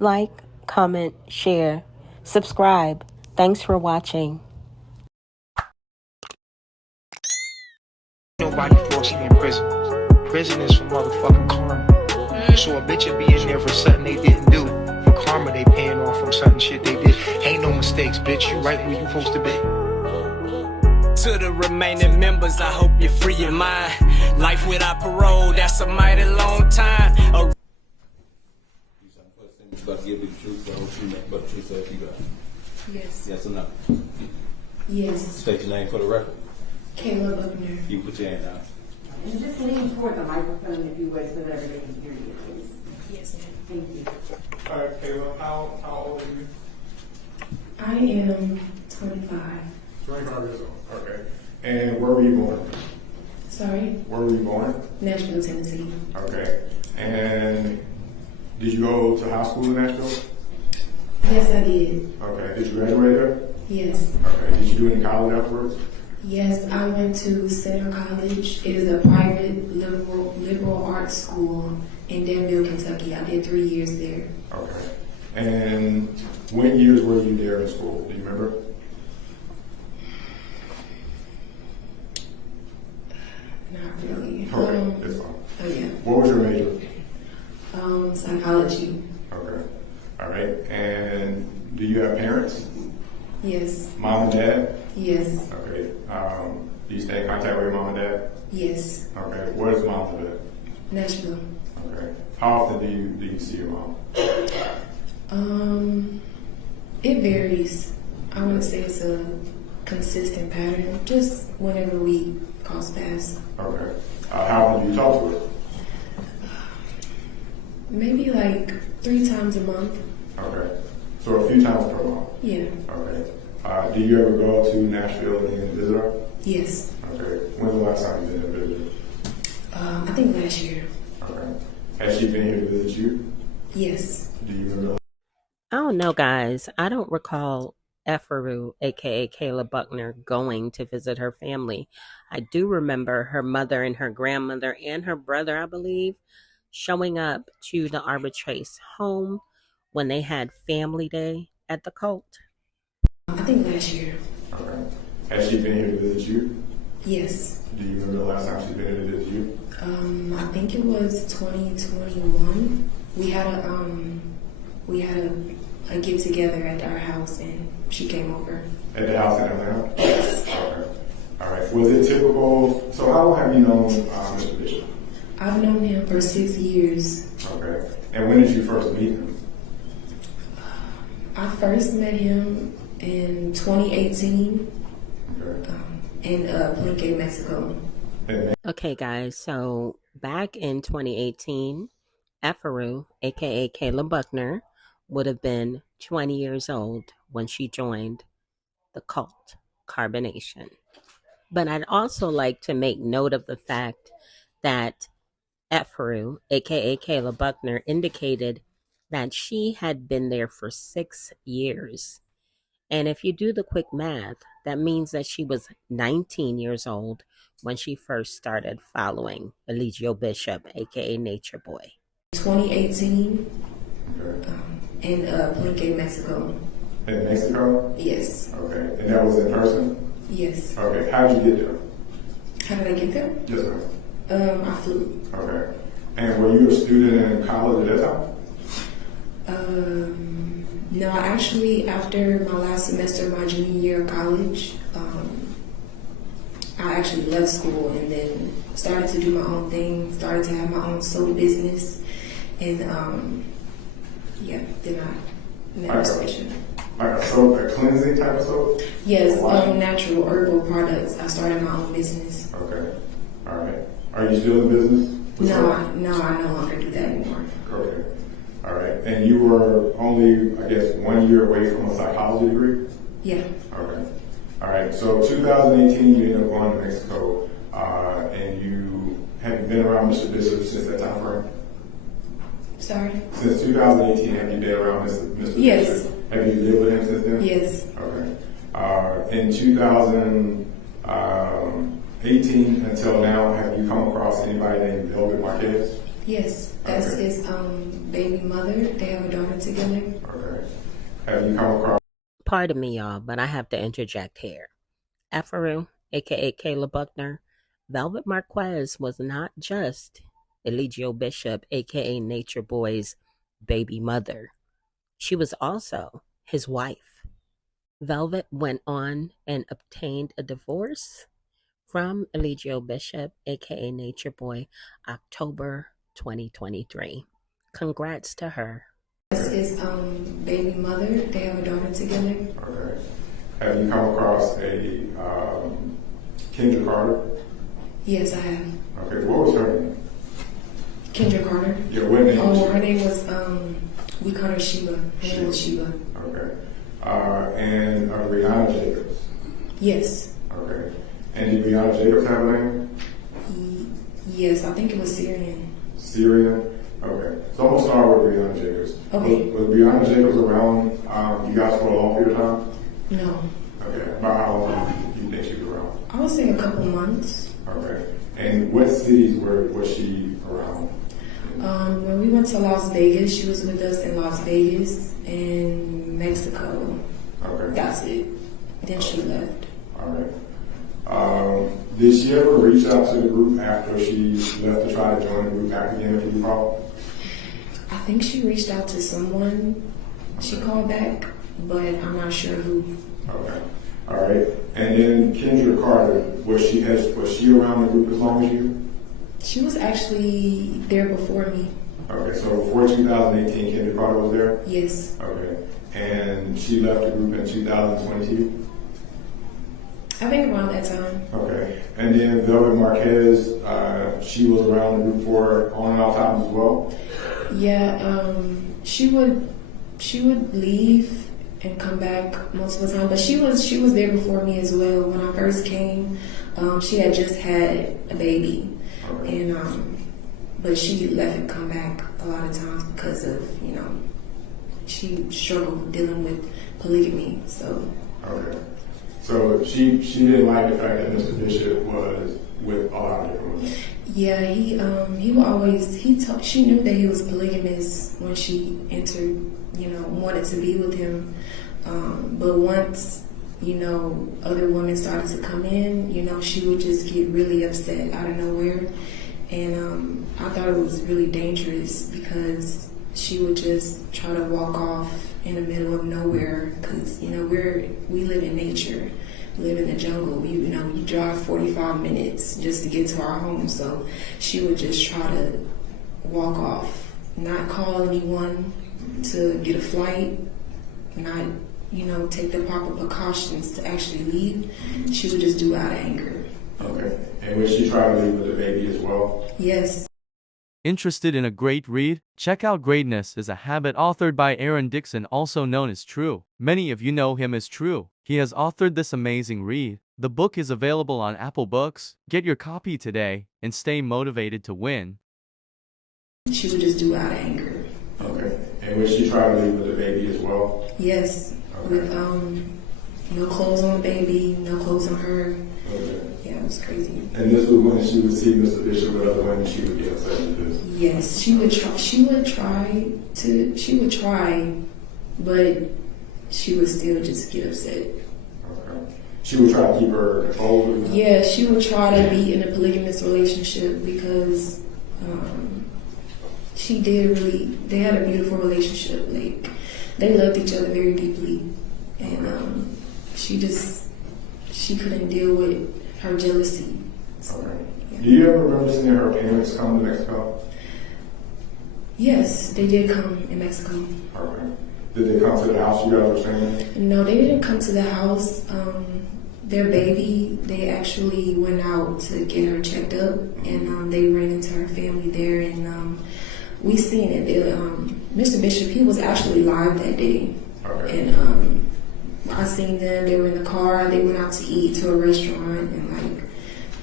like, comment, share, subscribe. Thanks for watching. Nobody falsely in prison. Prison is for motherfucking karma. So a bitch would be in there for something they didn't do. For karma, they paying off from something shit they did. Ain't no mistakes, bitch. You right where you supposed to be. To the remaining members, I hope you free your mind. Life without parole, that's a mighty long time. You about to give me the truth, the whole truth, but the truth says you got it. Yes. Yes or no? Yes. State your name for the record. Kayla Buckner. You put your hand down. And just lean toward the microphone if you would so that everybody can hear you, please. Yes, ma'am. Thank you. All right, Kayla, how old are you? I am 25. 25 years old. Okay. And where were you born? Sorry? Where were you born? Nashville, Tennessee. Okay. And did you go to high school in Nashville? Yes, I did. Okay. Did you graduate there? Yes. Okay. Did you do any college afterwards? Yes, I went to Center College. It is a private liberal arts school in Danville, Kentucky. I did 3 years there. Okay. And what years were you there in school? Do you remember? Not really. Okay. That's fine. Oh, yeah. What was your major? Psychology. Okay. All right. And do you have parents? Yes. Mom and dad? Yes. Okay. Do you stay in contact with your mom and dad? Yes. Okay. Where does mom live? Nashville. Okay. How often do you see your mom? It varies. I wouldn't say it's a consistent pattern. Just whenever we cross paths. Okay. How often do you talk to her? Maybe like 3 times a month. Okay. So a few times per month. Yeah. Okay. Do you ever go to Nashville and visit her? Yes. Okay. When's the last time you been to visit her? I think last year. Okay. Has she been here to visit you? Yes. Do you remember? I don't know, guys. I don't recall Efaru, aka Kayla Buckner, going to visit her family. I do remember her mother and her grandmother and her brother, I believe, showing up to the Arbitrace home when they had family day at the cult. I think last year. Okay. Has she been here to visit you? Yes. Do you remember the last time she's been here to visit you? I think it was 2021. We had a get together at our house and she came over. At the house in Atlanta? Yes. Okay. All right. Was it typical? So how long have you known Mr. Bishop? I've known him for 6 years. Okay. And when did you first meet him? I first met him in 2018 Okay. in Palenque, Mexico. Okay, guys, so back in 2018, Efaru, aka Kayla Buckner, would have been 20 years old when she joined the cult, Carbonation. But I'd also like to make note of the fact that Efaru, aka Kayla Buckner, indicated that she had been there for 6 years. And if you do the quick math, that means that she was 19 years old when she first started following Eligio Bishop, aka Nature Boy. 2018 Okay. in Palenque, Mexico. In Mexico? Yes. Okay. And that was in person? Yes. Okay. How did you get there? How did I get there? Yes, ma'am. I flew. Okay. And were you a student in college at that time? No, actually, after my last semester of my junior year of college, I actually left school and then started to do my own thing, started to have my own soap business, and then I met Mr. Bishop. Like a soap, a cleansing type of soap? Yes, natural herbal products. I started my own business. Okay. All right. Are you still in business? No, I no longer do that anymore. Okay. All right. And you were only, I guess, 1 year away from a psychology degree? Yeah. Okay. All right. So 2018, you ended up going to Mexico, and you have been around Mr. Bishop since that time frame? Sorry? Since 2018, have you been around Mr. Yes. Bishop? Have you lived with him since then? Yes. Okay. In 2018 until now, have you come across anybody named Velvet Marquez? Yes. That's Okay. his baby mother. They have a daughter together. Okay. Have you come across? Pardon me, y'all, but I have to interject here. Efaru, aka Kayla Buckner, Velvet Marquez was not just Eligio Bishop, aka Nature Boy's baby mother. She was also his wife. Velvet went on and obtained a divorce from Eligio Bishop, aka Nature Boy, October 2023. Congrats to her. That's his baby mother. They have a daughter together. Okay. Have you come across a Kendra Carter? Yes, I have. Okay. What was her name? Kendra Carter. Yeah, what name was she? Her name was, we called her Sheba. Her name was Sheba. Okay. And Rihanna Jacobs? Yes. Okay. And did Rihanna Jacobs have a name? Yes, I think it was Syrian. Syrian? Okay. So I'm going to start with Rihanna Jacobs. Okay. Was Rihanna Jacobs around you guys for a long period of time? No. Okay. About how long do you think she was around? I would say a couple months. Okay. And what cities was she around? When we went to Las Vegas, she was with us in Las Vegas and Mexico. Okay. That's it. Then she left. All right. Did she ever reach out to the group after she left to try to join the group back again, if you recall? I think she reached out to someone. She called back, but I'm not sure who. Okay. All right. And then Kendra Carter, was she around the group as long as you? She was actually there before me. Okay. So before 2018, Kendra Carter was there? Yes. Okay. And she left the group in 2022? I think around that time. Okay. And then Velvet Marquez, she was around the group for on and off times as well? Yeah, she would leave and come back most of the time, but she was there before me as well. When I first came, she had just had a baby, Okay. and but she left and come back a lot of times because of she struggled dealing with polygamy. So Okay. So she didn't like the fact that Mr. Bishop was with a lot of different women. yeah, he would always she knew that he was polygamous when she entered, wanted to be with him. But once, other women started to come in, she would just get really upset out of nowhere. And I thought it was really dangerous because she would just try to walk off in the middle of nowhere because, we live in nature. We live in the jungle. You drive 45 minutes just to get to our home. So she would just try to walk off, not call anyone to get a flight, not, take the proper precautions to actually leave. She would just do it out of anger. Okay. And would she try to leave with the baby as well? Yes. Interested in a great read? Check out Greatness is a Habit authored by Aaron Dixon, also known as True. Many of you know him as True. He has authored this amazing read. The book is available on Apple Books. Get your copy today and stay motivated to win. She would just do it out of anger. Okay. And would she try to leave with the baby as well? Yes. Okay. With no clothes on the baby, no clothes on her. Okay. Yeah, it was crazy. And this was when she would see Mr. Bishop with other women, she would get upset with this? Yes, she would try, but she would still just get upset. Okay. She would try to keep her control? Yeah, she would try to be in a polygamous relationship because they had a beautiful relationship. Like, they loved each other very deeply. And she couldn't deal with her jealousy. So, Okay. yeah. Do you ever remember seeing her parents come to Mexico? Yes, they did come in Mexico. Okay. Did they come to the house you guys were staying? No, they didn't come to the house. Their baby, they actually went out to get her checked up, and they ran into her family there, and we seen it. Mr. Bishop, he was actually live that day, Okay. and I seen them. They were in the car. They went out to eat to a restaurant, and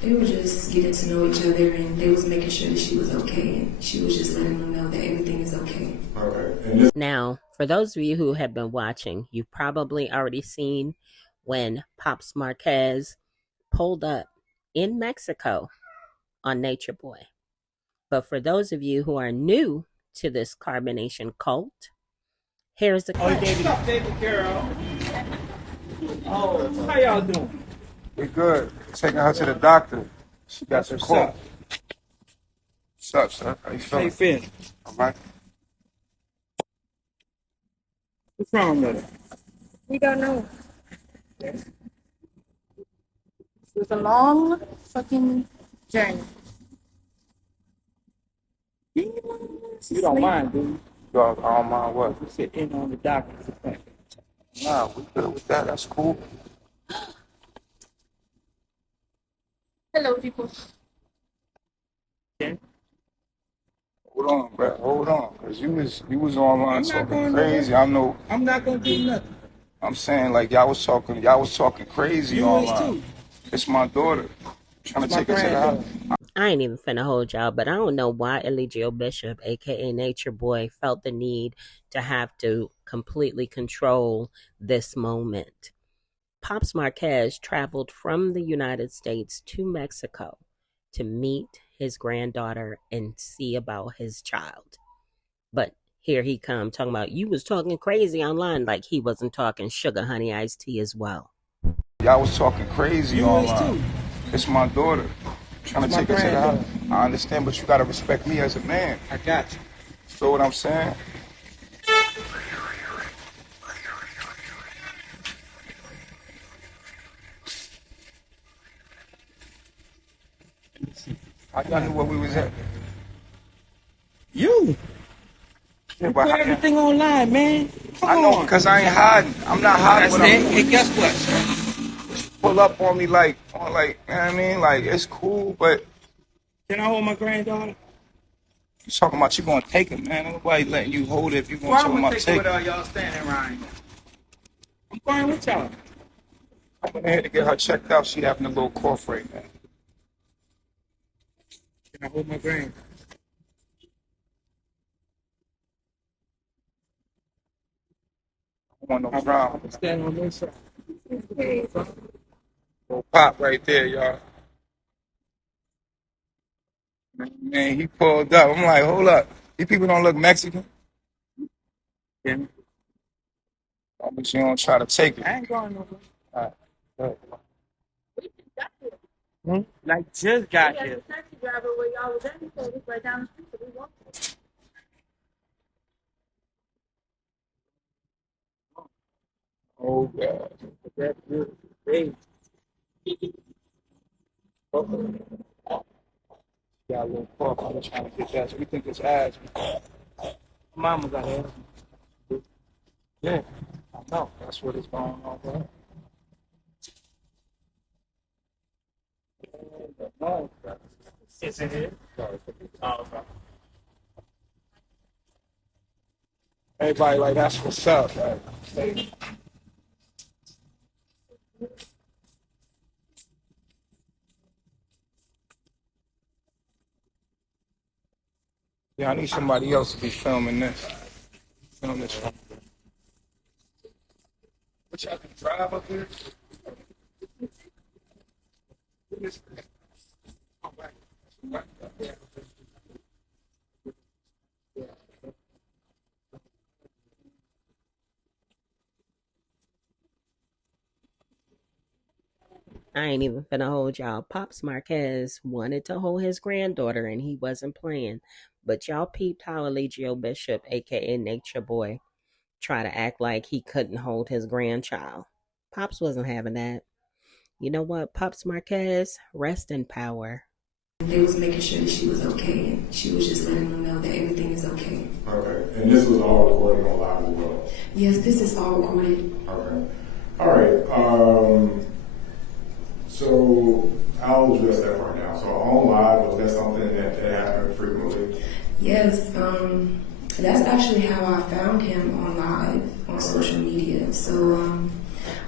they were just getting to know each other, and they was making sure that she was okay, and she was just letting them know that everything is okay. Okay. And this Now, for those of you who have been watching, you've probably already seen when Pops Marquez pulled up in Mexico on Nature Boy. But for those of you who are new to this carbonation cult? Here's the Oh, question. what's up, baby girl? Oh, how y'all doing? We good. Taking her to the doctor. She got That's some what's cough. up. What's up, sir? How you How you feeling? feeling? All right. What's wrong with her? We don't know. It was a long fucking journey. You don't mind, do you? Dog, I don't mind what. You sit in on the doctor's appointment. Nah, we good with that. That's cool. Hello, people. Okay. Hold on, bro. Hold on. Cause you was online I'm not talking going crazy. nowhere. I know. I'm not gonna do nothing. I'm saying like y'all was talking crazy You was online. too. It's my daughter. Trying It's to my take her to the house. granddaughter. I ain't even finna hold y'all, but I don't know why Eligio Bishop, aka Nature Boy, felt the need to have to completely control this moment. Pops Marquez traveled from the United States to Mexico to meet his granddaughter and see about his child. But here he come talking about you was talking crazy online, like he wasn't talking sugar honey iced tea as well. Y'all was talking crazy You was online. too. It's my daughter. Trying It's to my take her to the house. granddaughter. I understand, but you gotta respect me as a man. I got you. Feel what I'm saying? How y'all knew where we was at? You. Yeah, You but put how- everything online, man. Come I know on. because I ain't hiding. I'm not hiding. That's What it. I'm Hey, guess what? pull up on me like, you know what I mean? Like, it's cool, but Can I hold my granddaughter? you talking about you gonna take it, man. Ain't nobody letting you hold it if you gonna Why talk would about take take with it. y'all standing around here? I'm going with y'all. I went ahead to get her checked out. She having a little cough right now. Can I hold my granddaughter? I don't want no drama. I'm standing on this side. Little pop right there, y'all. Man, he pulled up. I'm like, hold up. These people don't look Mexican. Yeah. But you don't try to take it. I ain't going nowhere. All right. Like, just got here. Oh, God. That's good. Hey, Got a little cough. I'm trying to get that. So we think it's asthma. mama got her. Yeah, I know. That's what is going on, bro. No, It's in here. Oh, okay. everybody like, that's what's up. Like, yeah, I need somebody else to be filming this. Film this one. What y'all can drive up here? I ain't even finna hold y'all. Pops Marquez wanted to hold his granddaughter and he wasn't playing. But y'all peeped how Eligio Bishop, aka Nature Boy, try to act like he couldn't hold his grandchild. Pops wasn't having that. You know what, Pops Marquez? Rest in power. They was making sure that she was okay, and she was just letting them know that everything is okay. Okay. And this was all recorded on live as well. Yes, this is all recorded. Okay. All right. So I'll address that right now. So on live, was that something that happened frequently? Yes, that's actually how I found him on live on social media. So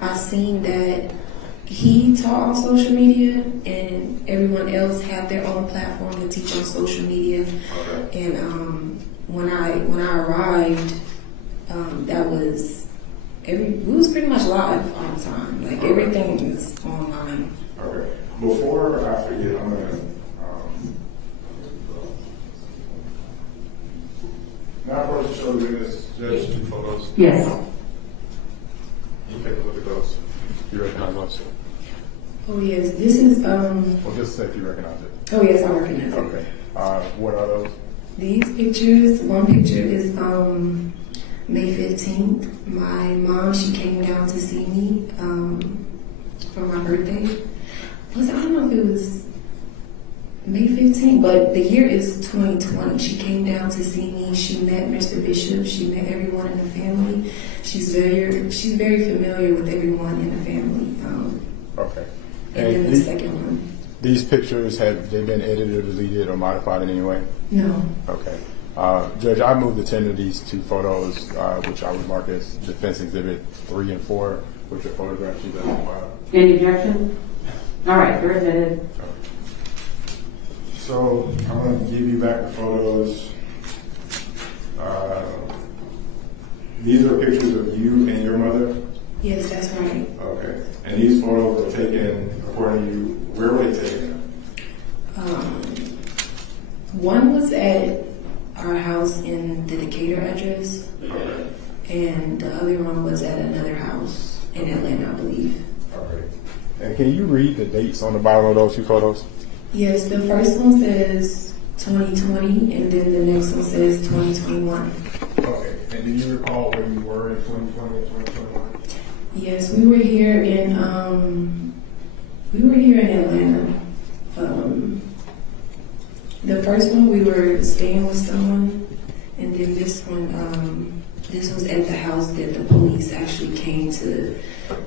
I seen that he taught on social media, and everyone else had their own platform to teach on social media. Okay. And when I arrived, that was we was pretty much live all the time. Like everything is online. Okay. Before I forget, I'm gonna. show the witness, Judge, two photos? Yes. You take a look at those. You recognize those? Oh yes, this is Well, just say if you recognize it. Oh yes, I recognize it. Okay. What are those? These pictures. One picture is May 15th. My mom, she came down to see me for my birthday. I don't know if it was May 15th, but the year is 2020. She came down to see me. She met Mr. Bishop. She met everyone in the family. She's very familiar with everyone in the family. Okay. And then the second one. These pictures, have they been edited or deleted or modified in any way? No. Okay. Judge, I moved to tender these two photos, which I would mark as Defense Exhibit 3 and 4, which are photographs you file. Any objection? All right, they're admitted. So I'm going to give you back the photos. These are pictures of you and your mother? Yes, that's right. Okay. And these photos were taken, according to you, where were they taken? One was at our house in the Decatur address, and the other one was at another house in Atlanta, I believe. All right. And can you read the dates on the bottom of those two photos? Yes, the first one says 2020, and then the next one says 2021. Okay. And do you recall where you were in 2020 and 2021? Yes, we were here in Atlanta. The first one we were staying with someone, and then this one, this was at the house that the police actually came to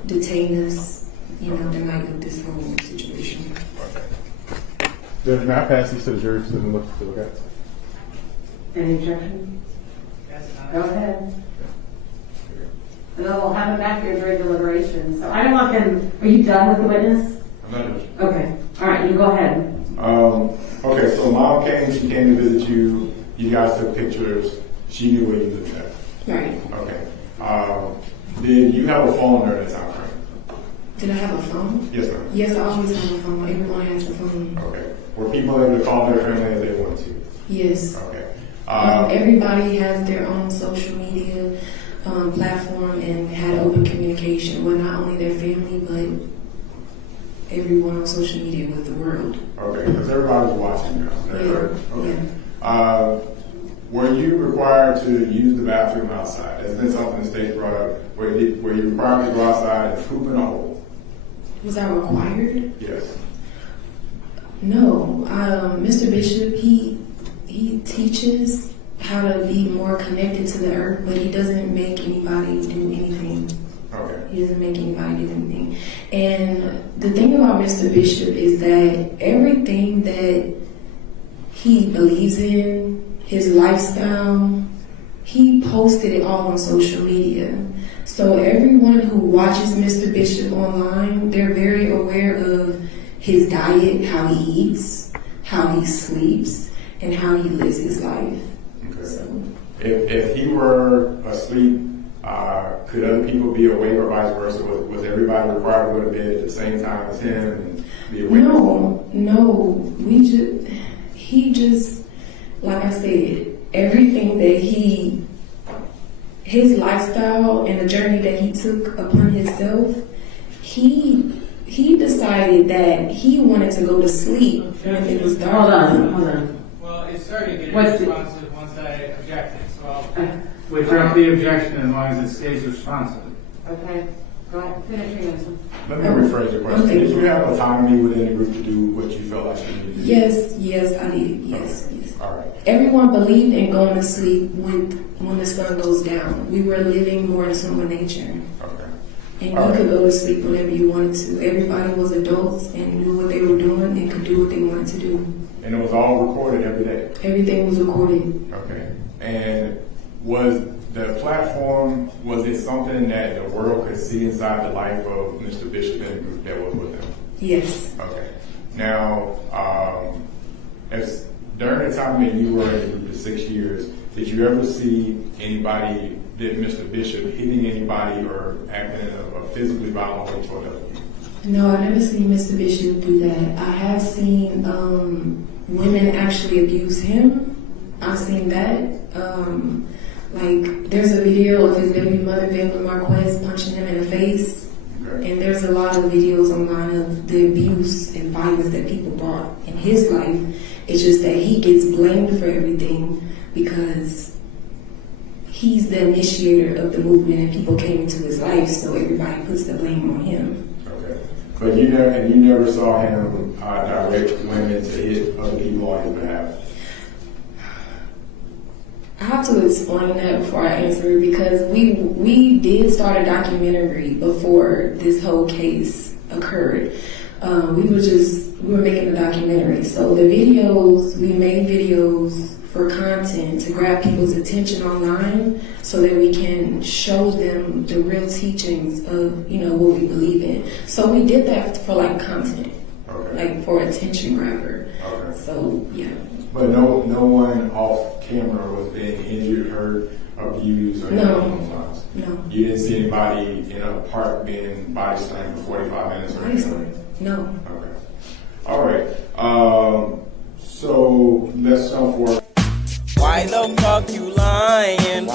detain us. The night of this whole situation. Okay. Judge, may I pass these to the jury to look at? Any objection? Go ahead. And then we'll have it back here during deliberation. So I don't want them. Are you done with the witness? I'm not judge. Okay. All right, you go ahead. Okay, so mom came, she came to visit you, you guys took pictures, she knew where you lived at. Right. Okay. Did you have a phone during that time frame? Did I have a phone? Yes, ma'am. Yes, I always have a phone. Everyone has a phone. Okay. Were people able to call their family as they wanted to? Yes. Okay. Everybody has their own social media platform and had open communication with not only their family, but everyone on social media with the world. Okay, because everybody's watching now. Yeah. Okay. Yeah. Were you required to use the bathroom outside? That's been something the state brought up. Were you required to go outside and poop in a hole? Was I required? Yes. No. Mr. Bishop, he teaches how to be more connected to the earth, but he doesn't make anybody do anything. Okay. He doesn't make anybody do anything. And the thing about Mr. Bishop is that everything that he believes in, his lifestyle, he posted it all on social media. So everyone who watches Mr. Bishop online, they're very aware of his diet, how he eats, how he sleeps, and how he lives his life. Okay. So, if he were asleep, could other people be awake or vice versa? Was everybody required to go to bed at the same time as him and be awake? No. He just, like I said, everything that his lifestyle and the journey that he took upon himself, he decided that he wanted to go to sleep when it was dark. Hold on. Well, it's starting to get What's the- responsive once I objected, so I'll... Withdraw the objection as long as it stays responsive. Okay. Go ahead. Finish your answer. Let me rephrase the question. Did you have autonomy within the group to do what you felt like you needed to do? Yes, I did. Yes. All right. Everyone believed in going to sleep when the sun goes down. We were living more in human nature. Okay. And All you right. could go to sleep whenever you wanted to. Everybody was adults and knew what they were doing and could do what they wanted to do. And it was all recorded every day? Everything was recorded. Okay. And was the platform, was it something that the world could see inside the life of Mr. Bishop and the group that was with him? Yes. Okay. Now, during the time that you were in the group for 6 years, did you ever see anybody, did Mr. Bishop hitting anybody or acting in a physically violent way toward other people? No, I've never seen Mr. Bishop do that. I have seen women actually abuse him. I've seen that. Like, there's a video of his baby mother, Baby Marquez, punching him in the face. And there's a lot of videos online of the abuse and violence that people brought in his life. It's just that he gets blamed for everything because he's the initiator of the movement and people came into his life, so everybody puts the blame on him. Okay. But you never saw him direct women to hit other people on his behalf? I have to explain that before I answer, because we did start a documentary before this whole case occurred. We were making a documentary. So the videos, we made videos for content to grab people's attention online so that we can show them the real teachings of, what we believe in. So we did that for like content, like for attention grabber. Okay. So, yeah. But no one off camera was being injured, hurt, abused, or anything along those lines? No. You didn't see anybody in a park being body slammed for 45 minutes or anything? No. Okay. All right. So let's jump forward. Why the fuck you lying?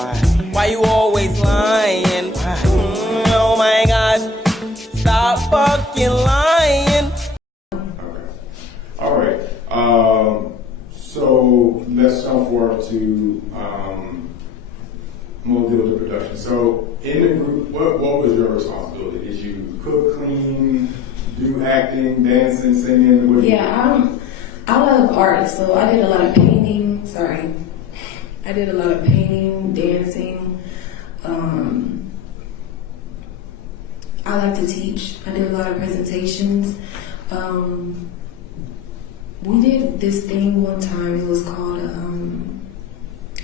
Why you always lying? Oh my god, stop fucking lying. Okay. All right. So let's jump forward to more deal with the production. So in the group, what was your responsibility? Did you cook, clean, do acting, dancing, singing? I love art, so I did a lot of painting. I did a lot of painting, dancing. I like to teach. I did a lot of presentations. We did this thing one time. It was called,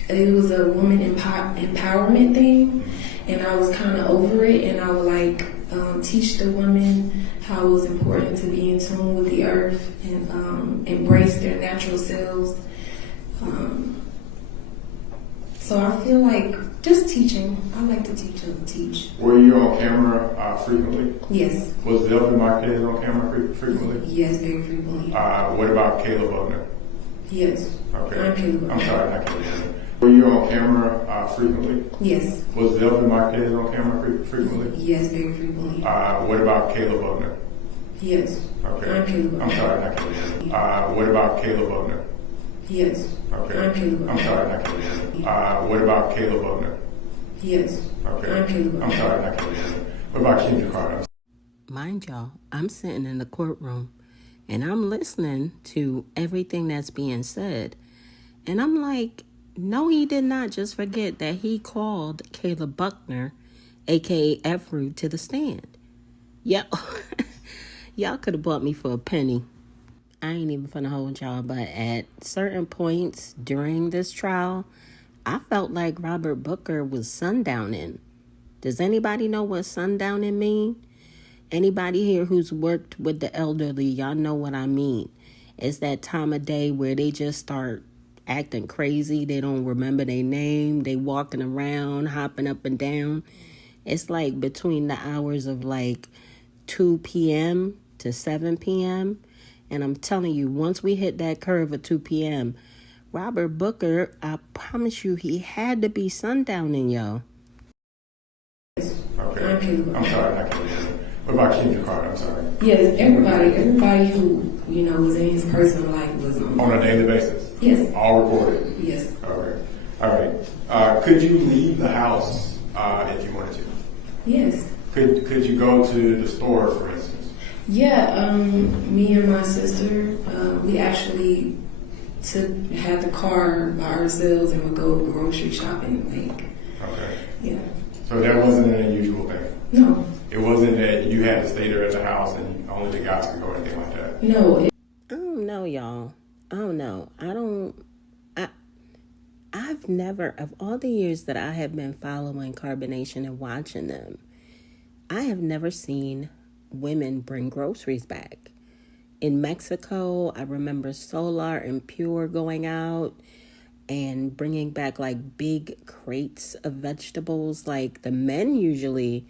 it was a woman empowerment thing, and I was kind of over it, and I would teach the women how it was important to be in tune with the earth and embrace their natural selves. So I feel like just teaching. I like to teach. Were you on camera frequently? Yes. Was Velvet Marquez on camera frequently? Yes, very frequently. What about Caleb Buckner? Yes. Okay. I'm Caleb. I'm sorry, not Caleb Buckner. Were you on camera frequently? Yes. Was Velvet Marquez on camera frequently? Yes, very frequently. What about Caleb Buckner? Yes. Okay. I'm Caleb. I'm sorry, not Caleb Buckner. What about Caleb Buckner? Yes. Okay. I'm Caleb. I'm sorry, not Caleb Buckner. What about Caleb Buckner? Yes. Okay. I'm Caleb. I'm sorry, not Caleb Buckner. What about Kendra Carter? Mind y'all, I'm sitting in the courtroom and I'm listening to everything that's being said. And I'm like, no, he did not just forget that he called Caleb Buckner, a.k.a. Afro, to the stand. Y'all could have bought me for a penny. I ain't even finna hold y'all, but at certain points during this trial, I felt like Robert Booker was sundowning. Does anybody know what sundowning mean? Anybody here who's worked with the elderly, y'all know what I mean. It's that time of day where they just start acting crazy. They don't remember their name. They walking around, hopping up and down. It's like between the hours of like 2 p.m. to 7 p.m. And I'm telling you, once we hit that curve of 2 p.m., Robert Booker, I promise you, he had to be sundowning, y'all. Okay. I'm sorry, not Kendra. What about Kendra Carter? I'm sorry. Yes, everybody who, was in his personal life was on a daily basis? Yes. All recorded? Yes. Okay. All right. Could you leave the house if you wanted to? Yes. Could you go to the store, for instance? Yeah, me and my sister, we actually had the car by ourselves and would go grocery shopping. Okay. Yeah. So that wasn't an unusual thing? No. It wasn't that you had to stay there at the house and only the guys could go or anything like that? No. I don't know, y'all. I don't know. I've never, of all the years that I have been following Carbonation and watching them, I have never seen women bring groceries back. In Mexico, I remember Solar and Pure going out and bringing back like big crates of vegetables. Like the men usually,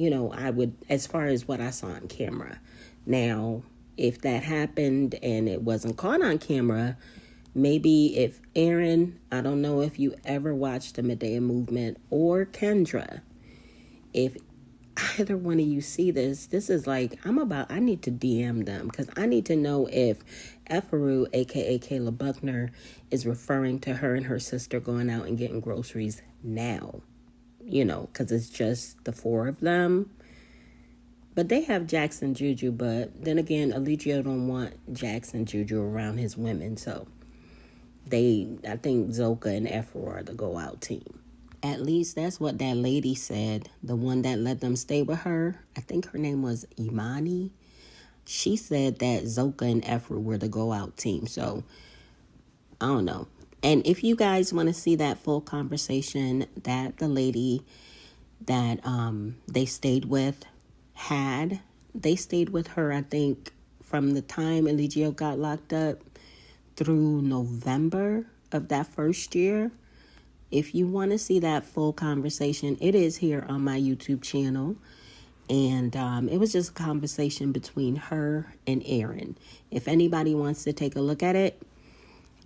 I would, as far as what I saw on camera. Now, if that happened and it wasn't caught on camera, Maybe if Aaron, I don't know if you ever watched the Medaya movement, or Kendra, if either one of you see this, this is like, I need to DM them because I need to know if Eferu, aka Kayla Buckner, is referring to her and her sister going out and getting groceries now. You know, because it's just the four of them. But they have Jackson Juju, but then again, Eligio don't want Jackson Juju around his women, so I think Zoka and Eferu are the go out team. At least that's what that lady said. The one that let them stay with her, I think her name was Imani. She said that Zoka and Eferu were the go out team. So, I don't know. And if you guys want to see that full conversation that the lady that they stayed with had, they stayed with her, I think, from the time Eligio got locked up through November of that first year. If you want to see that full conversation, it is here on my YouTube channel. And it was just a conversation between her and Aaron. If anybody wants to take a look at it,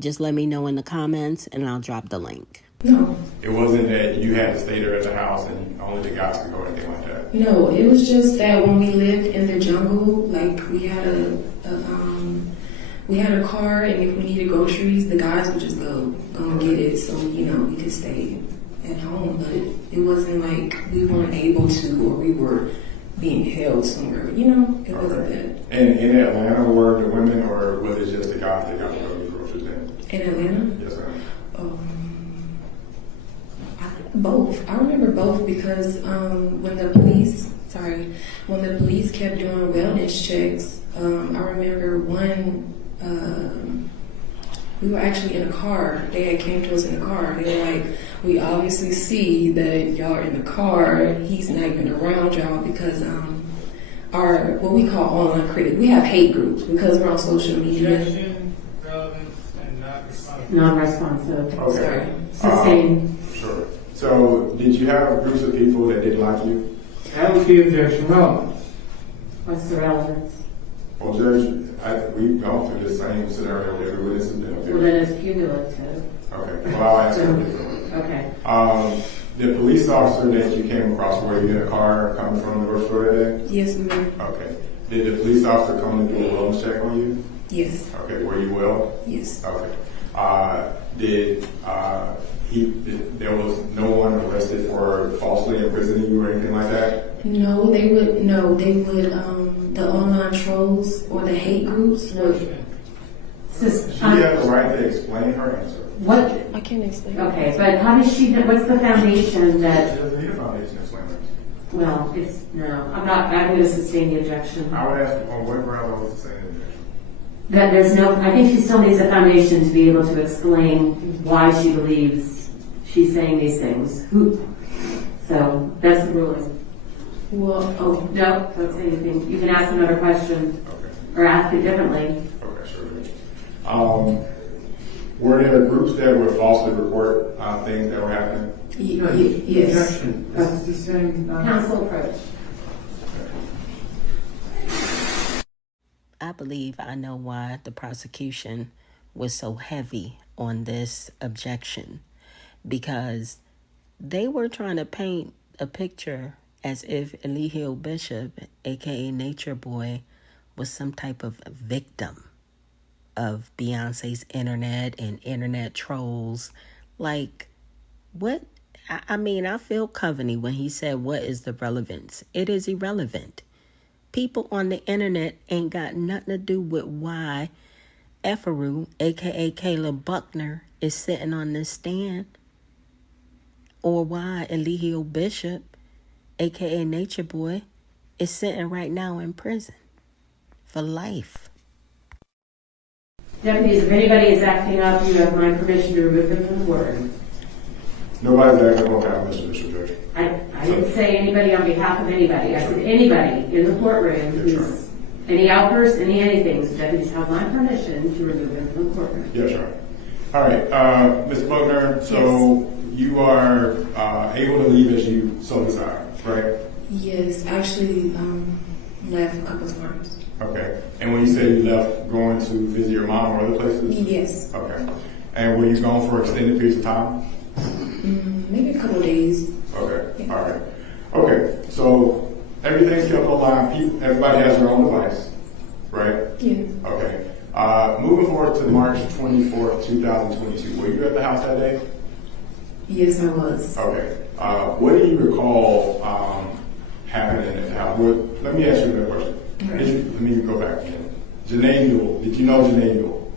just let me know in the comments and I'll drop the link. No. It wasn't that you had to stay there at the house and only the guys could go or anything like that? No, it was just that when we lived in the jungle, like we had a car, and if we needed groceries, the guys would just go and get it. So, you know, we could stay at home, but it wasn't like we weren't able to or we were being held somewhere. You know, it wasn't that. And in Atlanta, were the women, or was it just the guys that got to go get groceries in? In Atlanta? Yes, ma'am. Both. I remember both because when the police kept doing wellness checks, I remember one. We were actually in a car. They had came to us in a car. They were like, "We obviously see that y'all are in the car. He's not even around y'all because our what we call online critics. We have hate groups because we're on social media." Non-responsive. Okay. Sustained. Sure. So, did you have groups of people that didn't like you? That would be objection relevance. What's the relevance? Well, Judge, we've gone through the same scenario that every witness has been up Well, then it's cumulative. Okay. Well, I'll ask you differently. Okay. The police officer that you came across, were you in a car coming from the grocery store that day? Yes, we were. Okay. Did the police officer come and do a wellness check on you? Yes. Okay. Were you well? Yes. Okay. There was no one arrested for falsely imprisoning you or anything like that? No, they would. The online trolls or the hate groups would. She had the right to explain her answer. What? I can't explain. Okay, but how does she? What's the foundation She that? doesn't need a foundation to explain her answer. Well, it's no. I'm going to sustain the objection. I would ask on what grounds I was saying objection. That there's no. I think she still needs a foundation to be able to explain why she believes she's saying these things. So that's the ruling. Well, Oh no! Don't say anything. You can ask another question or ask it differently. Okay, sure. Were there groups that would falsely report things that were happening? yes. Objection. That's the same. Counsel approach. I believe I know why the prosecution was so heavy on this objection, because they were trying to paint a picture as if Eligio Bishop, aka Nature Boy, was some type of victim of Beyonce's internet and internet trolls. Like, what? I mean, I feel Coveney when he said, what is the relevance? It is irrelevant. People on the internet ain't got nothing to do with why Eferu, aka Kayla Buckner, is sitting on this stand, or why Eligio Bishop, aka Nature Boy, is sitting right now in prison for life. Deputies, if anybody is acting up, you have my permission to remove them from the courtroom. Nobody's acting on behalf of Mr. Bishop, Judge. I didn't say anybody on behalf of anybody. I said anybody in the courtroom who's any outbursts, anything. So deputies have my permission to remove them from the courtroom. Yes, sir. All right, Ms. Buckner, so you are able to leave as you so desire, right? Yes, actually, left a couple of times. Okay. And when you say you left going to visit your mom or other places? Yes. Okay. And were you gone for extended periods of time? Maybe a couple of days. Okay. Yeah. All right. Okay. So everything's kept online. Everybody has their own device, right? Yeah. Okay. Moving forward to March 24th, 2022. Were you at the house that day? Yes, I was. Okay. What do you recall happening at the house? Well, let me ask you a question. Okay. Let me go back again. Janae Newell. Did you know Janae Newell?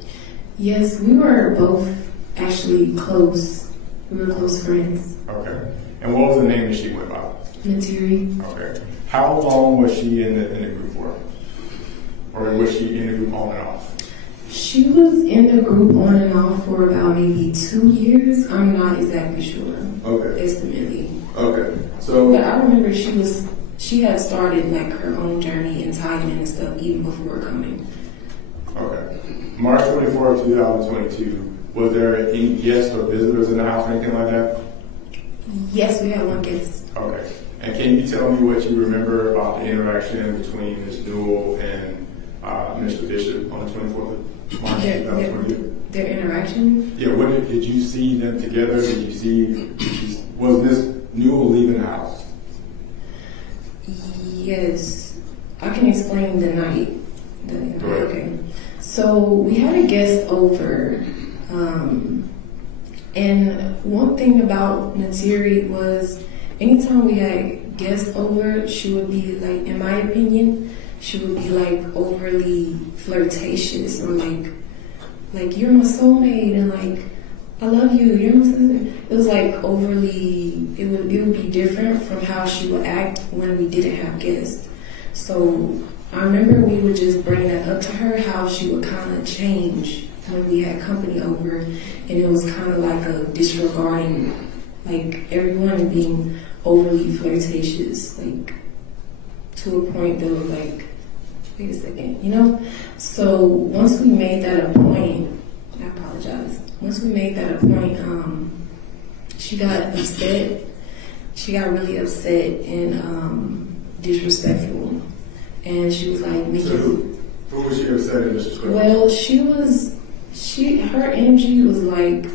Yes, we were both actually close. We were close friends. Okay. And what was the name that she went by? Natiri. Okay. How long was she in the group for? Or was she in the group on and off? She was in the group on and off for about maybe 2 years. I'm not exactly sure. Okay. Estimately. Okay. So. But I remember she had started like her own journey and tying in and stuff even before coming. Okay. March 24th, 2022. Was there any guests or visitors in the house or anything like that? Yes, we had one guest. Okay. And can you tell me what you remember about the interaction between Ms. Newell and Mr. Bishop on the 24th of March 2022? Their interaction? Yeah, what did you see them together? Was Ms. Newell leaving the house? Yes. I can explain the night. Go ahead. Okay. So we had a guest over. And one thing about Natiri was anytime we had guests over, she would be like, in my opinion, she would be like overly flirtatious or like you're my soulmate and like I love you, you're my sister. It was like overly, it would be different from how she would act when we didn't have guests. So I remember we would just bring that up to her, how she would kind of change when we had company over, and it was kind of like a disregarding like everyone and being overly flirtatious, like to a point that was like, wait a second, you know? So once we made that a point, I apologize. Once we made that a point, she got upset. She got really upset and disrespectful. And she was like making... Who was she upset and disrespectful? Well, her energy was like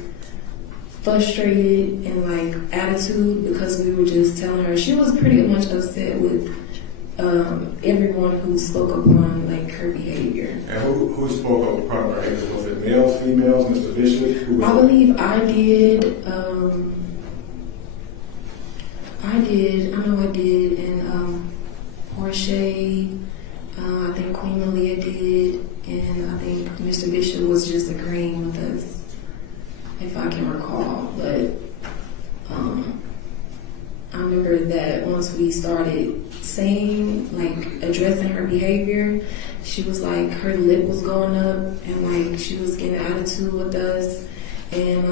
frustrated and like attitude because we were just telling her. She was pretty much upset with everyone who spoke upon like her behavior. And who spoke up upon her behavior? Was it males, females, Mr. Bishop? I believe I did. I know I did, and Portia. I think Queen Malia did, and I think Mr. Bishop was just agreeing with us, if I can recall. But I remember that once we started saying, like, addressing her behavior, she was like, her lip was going up, and like she was getting attitude with us. And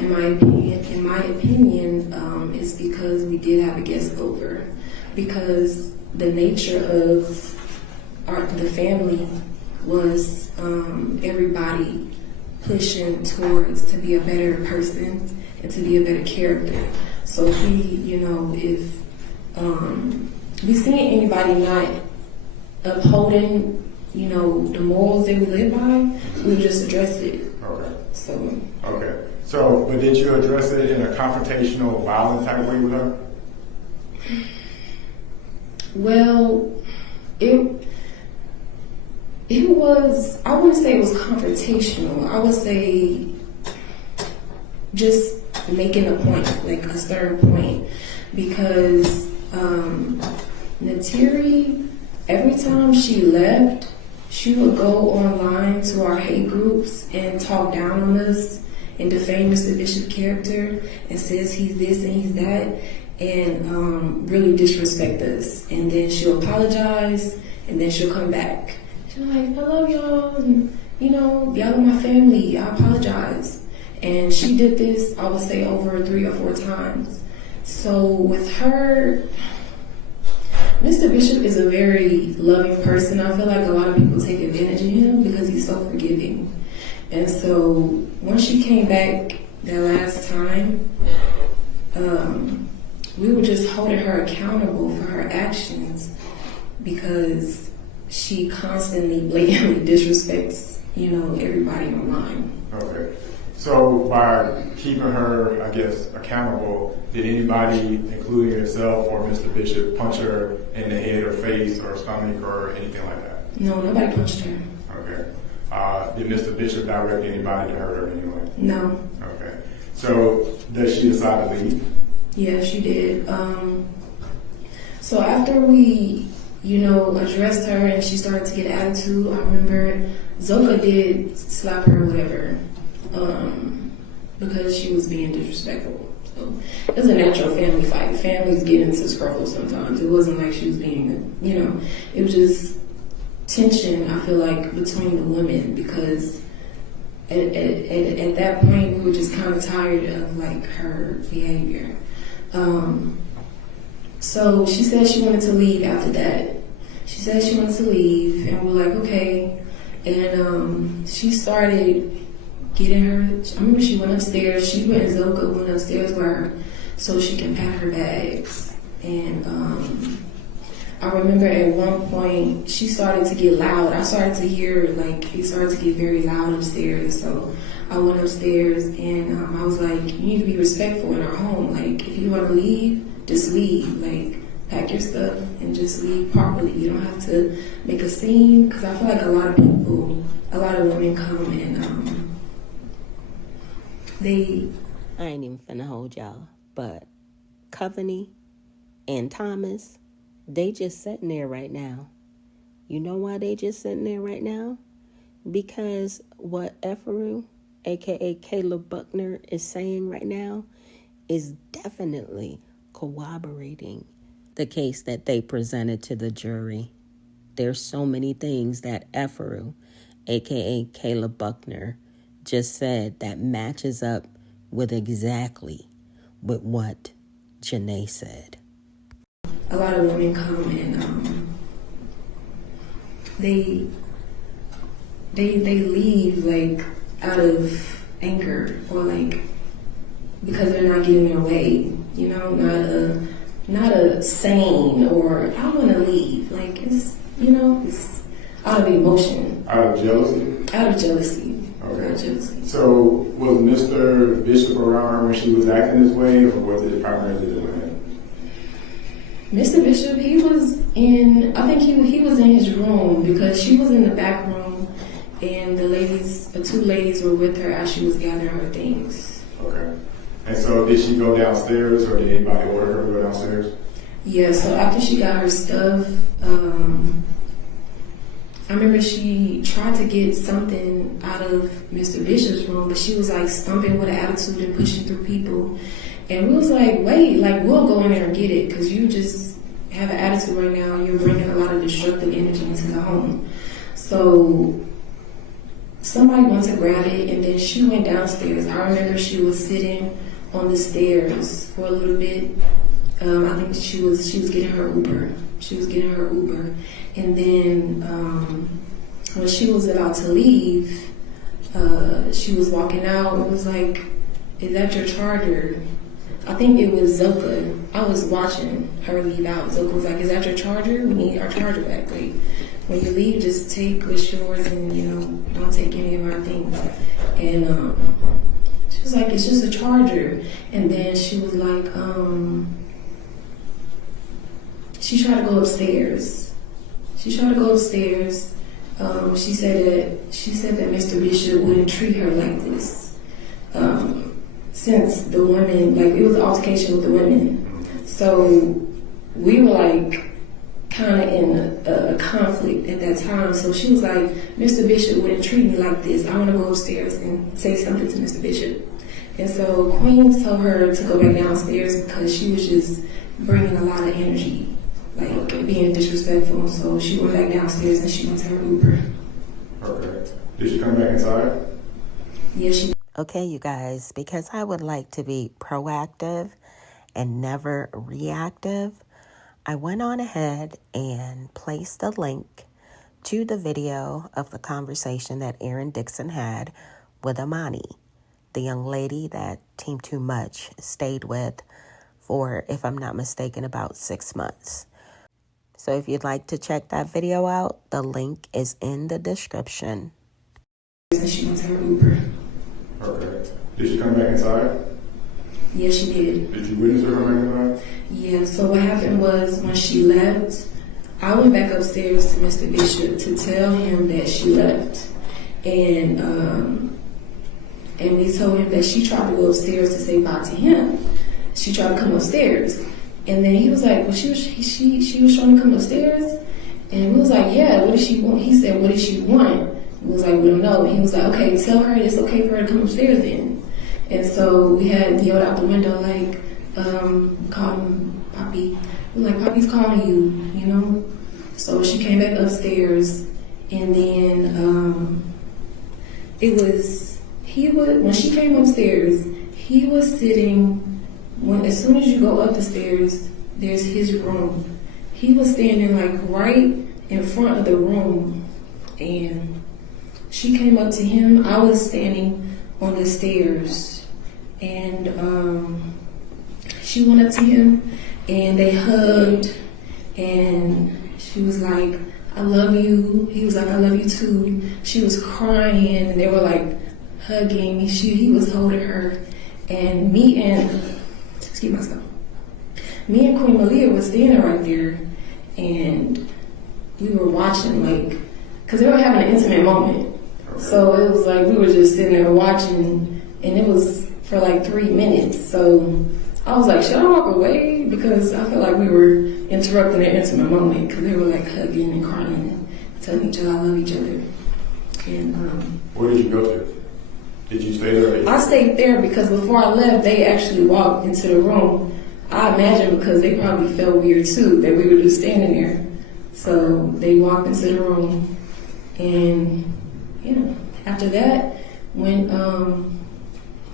in my opinion, it's because we did have a guest over, because the nature of the family was everybody pushing towards to be a better person and to be a better character. So if we seeing anybody not upholding, the morals that we live by, we just address it. Okay. So, but did you address it in a confrontational, violent type way with her? Well, it was, I wouldn't say it was confrontational. I would say just making a point, like a stern point, because Natiri, every time she left, she would go online to our hate groups and talk down on us and defame Mr. Bishop's character and says he's this and he's that, and really disrespect us. And then she'll apologize, and then she'll come back. She'll be like, I love y'all, and y'all are my family, I apologize. And she did this, I would say, over 3 or 4 times. So with her, Mr. Bishop is a very loving person. I feel like a lot of people take advantage of him because he's so forgiving. And so when she came back that last time, we were just holding her accountable for her actions, because she constantly blatantly disrespects, everybody online. Okay. So by keeping her, I guess, accountable, did anybody, including yourself or Mr. Bishop, punch her in the head or face or stomach or anything like that? No, nobody punched her. Okay. Did Mr. Bishop direct anybody to hurt her anyway? No. Okay. So does she decide to leave? Yeah, she did. So after we, addressed her and she started to get attitude, I remember Zoka did slap her or whatever, because she was being disrespectful. So it was a natural family fight. Families get into scruffles sometimes. It wasn't like she was being, it was just tension, I feel like, between the women, because at that point we were just kind of tired of like her behavior. So she said she wanted to leave after that. She said she wanted to leave, and we're like, okay. And she started getting her, I remember she went upstairs. She and Zoka went upstairs with her so she can pack her bags. And I remember at one point she started to get loud. I started to hear, like, it started to get very loud upstairs. So I went upstairs and I was like, you need to be respectful in our home. Like, if you want to leave, just leave. Like, pack your stuff and just leave properly. You don't have to make a scene, because I feel like a lot of women come and I ain't even finna hold y'all, but Coveney and Thomas, they just sitting there right now. You know why they just sitting there right now? Because what Ephraim, aka Caleb Buckner, is saying right now is definitely corroborating the case that they presented to the jury. There's so many things that Ephraim, aka Caleb Buckner, just said that matches up with exactly with what Janae said. A lot of women come and they leave like out of anger or like because they're not getting their way, not a sane or I want to leave. Like it's it's out of emotion. Out of jealousy? Out of jealousy. Okay. Out of jealousy. So was Mr. Bishop around her when she was acting this way, or was it primarily the women? Mr. Bishop, he was in, I think he was in his room because she was in the back room and the two ladies were with her as she was gathering her things. Okay. And so did she go downstairs or did anybody order her to go downstairs? Yeah, so after she got her stuff, I remember she tried to get something out of Mr. Bishop's room, but she was like stumping with an attitude and pushing through people. And we was like, wait, like we'll go in there and get it because you just have an attitude right now. You're bringing a lot of destructive energy into the home. So somebody went to grab it and then she went downstairs. I remember she was sitting on the stairs for a little bit. I think she was getting her Uber. She was getting her Uber. And then when she was about to leave, she was walking out. It was like, is that your charger? I think it was Zoka. I was watching her leave out. Zoka was like, is that your charger? We need our charger back. Like, when you leave, just take what's yours and, don't take any of our things. And she was like, it's just a charger. And then she was like, she tried to go upstairs. She said that Mr. Bishop wouldn't treat her like this. Since the women, like it was an altercation with the women. So we were like kind of in a conflict at that time. So she was like, Mr. Bishop wouldn't treat me like this. I want to go upstairs and say something to Mr. Bishop. And so Queen told her to go back downstairs because she was just bringing a lot of energy, like being disrespectful. So she went back downstairs and she went to her Uber. Okay. Did she come back inside? Yeah, she. Okay, you guys, because I would like to be proactive and never reactive, I went on ahead and placed a link to the video of the conversation that Aaron Dixon had with Amani, the young lady that Team Too Much stayed with for, if I'm not mistaken, about 6 months. So if you'd like to check that video out, the link is in the description. And she went to her Uber. Okay. Did she come back inside? Yeah, she did. Did you witness her come back inside? Yeah, so what happened was when she left, I went back upstairs to Mr. Bishop to tell him that she left. And we told him that she tried to go upstairs to say bye to him. She tried to come upstairs. And then he was like, well, she was trying to come upstairs? And we was like, yeah, what did she want? He said, what did she want? We was like, we don't know. And he was like, okay, tell her it's okay for her to come upstairs then. And so we had yelled out the window, like, called him Poppy. We were like, Poppy's calling you, you know? So she came back upstairs, and then when she came upstairs, he was sitting, as soon as you go up the stairs, there's his room. He was standing like right in front of the room, and she came up to him. I was standing on the stairs, and she went up to him, and they hugged, and she was like, I love you. He was like, I love you too. She was crying, and they were like hugging. He was holding her, and me and Queen Malia was standing right there, and we were watching, like, because they were having an intimate moment. So it was like we were just sitting there watching, and it was for like 3 minutes. So I was like, should I walk away? Because I felt like we were interrupting their intimate moment, because they were like hugging and crying, telling each other I love each other. And where did you go to? Did you stay there? I stayed there because before I left, they actually walked into the room. I imagine because they probably felt weird too, that we were just standing there. So they walked into the room, and yeah, after that, when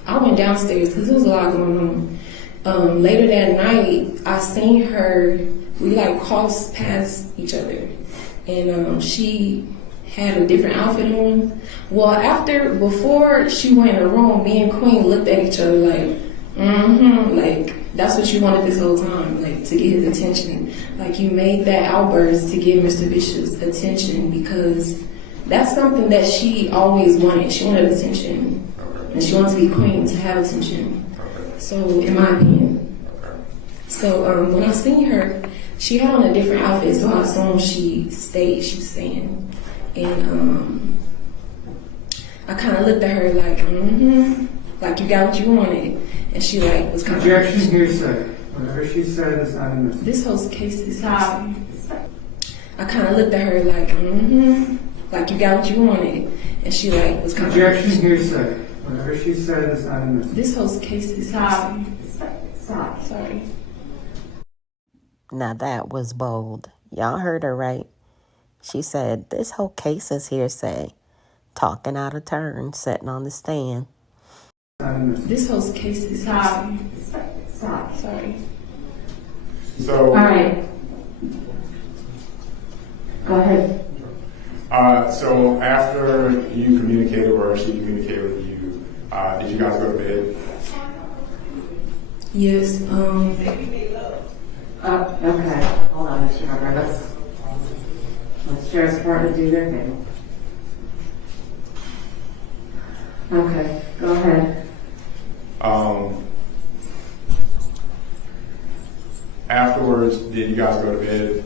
I went downstairs because there was a lot going on. Later that night, I seen her. We like crossed past each other, and she had a different outfit on. Well, before she went in the room, me and Queen looked at each other like, like that's what you wanted this whole time, like to get his attention. Like you made that outburst to get Mr. Bishop's attention because that's something that she always wanted. She wanted attention, and she wanted to be queen to have attention. So, in my opinion. So when I seen her, she had on a different outfit, so I assumed she was staying. And I kind of looked at her like, like you got what you wanted. And she like was kind of... Objection, hearsay. Whatever she said is not in this whole case is hearsay. I kind of looked at her like, like you got what you wanted. And she like was kind of... Objection, hearsay. Whatever she said is not in this whole case is hearsay. Stop. Sorry. Now that was bold. Y'all heard her right. She said, this whole case is hearsay. Talking out of turn, sitting on the stand. This whole case is hearsay. Stop. Sorry. So, all right. Go ahead. So after you communicated or she communicated with you, did you guys go to bed? Yes. Okay. Hold on, Mr. Harper. Let's Sheriff's Department do their thing. Okay, go ahead. Afterwards, did you guys go to bed?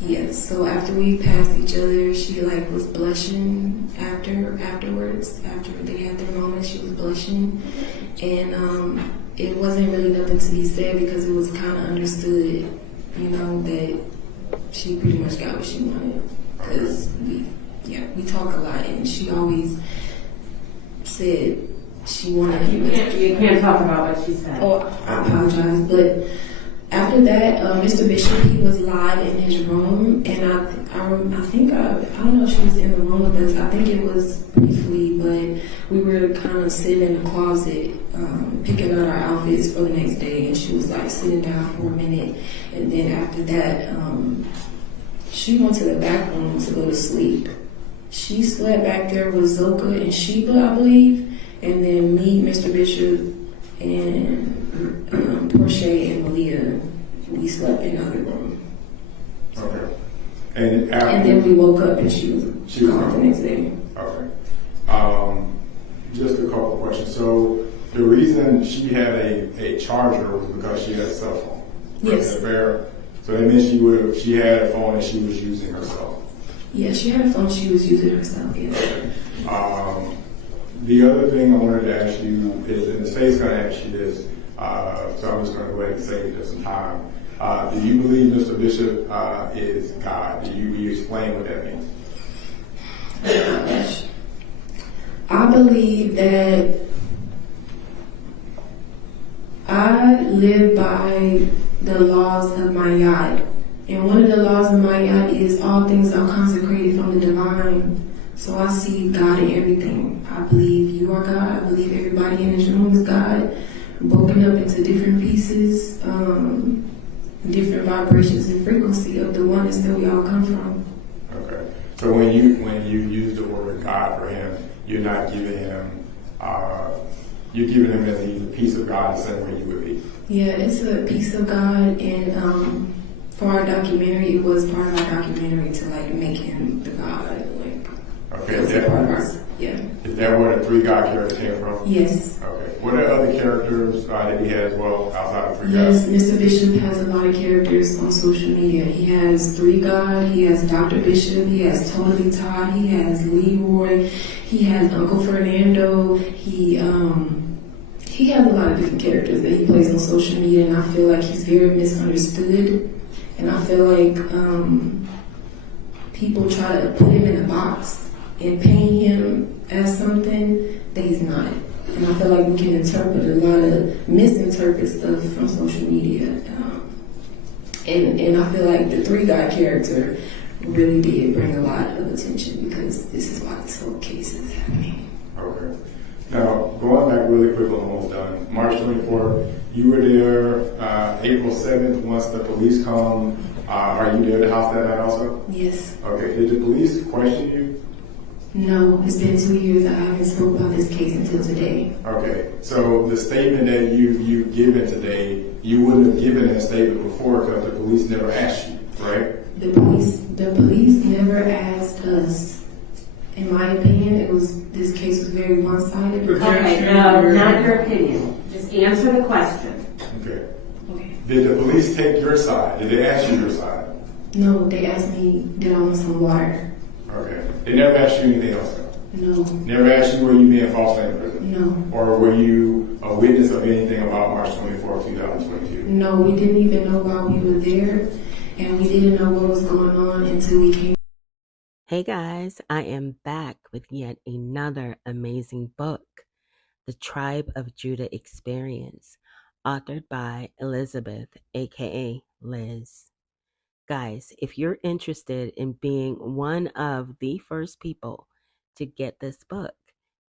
Yes. So after we passed each other, she like was blushing afterwards. After they had their moment, she was blushing, and it wasn't really nothing to be said because it was kind of understood, you know, that she pretty much got what she wanted. Because we talk a lot, and she always said she wanted. You can't talk about what she said. Oh, I apologize, but after that, Mr. Bishop, he was live in his room, and I don't know if she was in the room with us. I think it was briefly, but we were kind of sitting in the closet, picking out our outfits for the next day, and she was like sitting down for a minute, and then after that, she went to the back room to go to sleep. She slept back there with Zoka and Sheba, I believe, and then me, Mr. Bishop, and Portia and Malia, we slept in the other room. Okay. And And then we woke up and she was She was gone the gone. next day. Okay. Just a couple of questions. So the reason she had a charger was because she had a cell phone. Yes. Is that fair? So that means she had a phone and she was using herself. Yeah, she had a phone she was using herself, yes. The other thing I wanted to ask you is, and the state's going to ask you this, so I'm just going to go ahead and save you some time. Do you believe Mr. Bishop is God? Do you explain what that means? Gosh. I believe that I live by the laws of my God. And one of the laws of my God is all things are consecrated from the divine. So I see God in everything. I believe you are God. I believe everybody in this room is God. Broken up into different pieces, different vibrations and frequency of the oneness that we all come from. Okay. So when you use the word God for him, you're not giving him, you're giving him the peace of God the same way you would be. Yeah, it's a piece of God, and for our documentary, it was part of our documentary to like make him the God. Like, Okay. it was a part of our, yeah. Is that where the three God characters came from? Yes. Okay. What are other characters that he has as well outside of three Yes, gods? Mr. Bishop has a lot of characters on social media. He has Three God, he has Dr. Bishop, he has Totally Todd, he has Leroy, he has Uncle Fernando, he has a lot of different characters that he plays on social media, and I feel like he's very misunderstood. And I feel like people try to put him in a box and paint him as something that he's not. And I feel like we can interpret a lot of misinterpret stuff from social media. And I feel like the Three God character really did bring a lot of attention, because this is why this whole case is happening. Okay. Now, going back really quick, I'm almost done. March 24th, you were there. April 7th, once the police come, are you there at the house that night also? Yes. Okay. Did the police question you? No, it's been 2 years. I haven't spoke about this case until today. Okay. So the statement that you've given today, you wouldn't have given that statement before because the police never asked you, right? The police never asked us. In my opinion, this case was very one-sided. Okay, no, not your opinion. Just answer the question. Okay. Okay. Did the police take your side? Did they ask you your side? No, they asked me, did I want some water? Okay. They never asked you anything else? No. Never asked you were you being falsely imprisoned? No. Or were you a witness of anything about March 24, 2022? No, we didn't even know why we were there, and we didn't know what was going on until we came. Hey guys, I am back with yet another amazing book, The Tribe of Judah Experience, authored by Elizabeth, aka Liz. Guys, if you're interested in being one of the first people to get this book,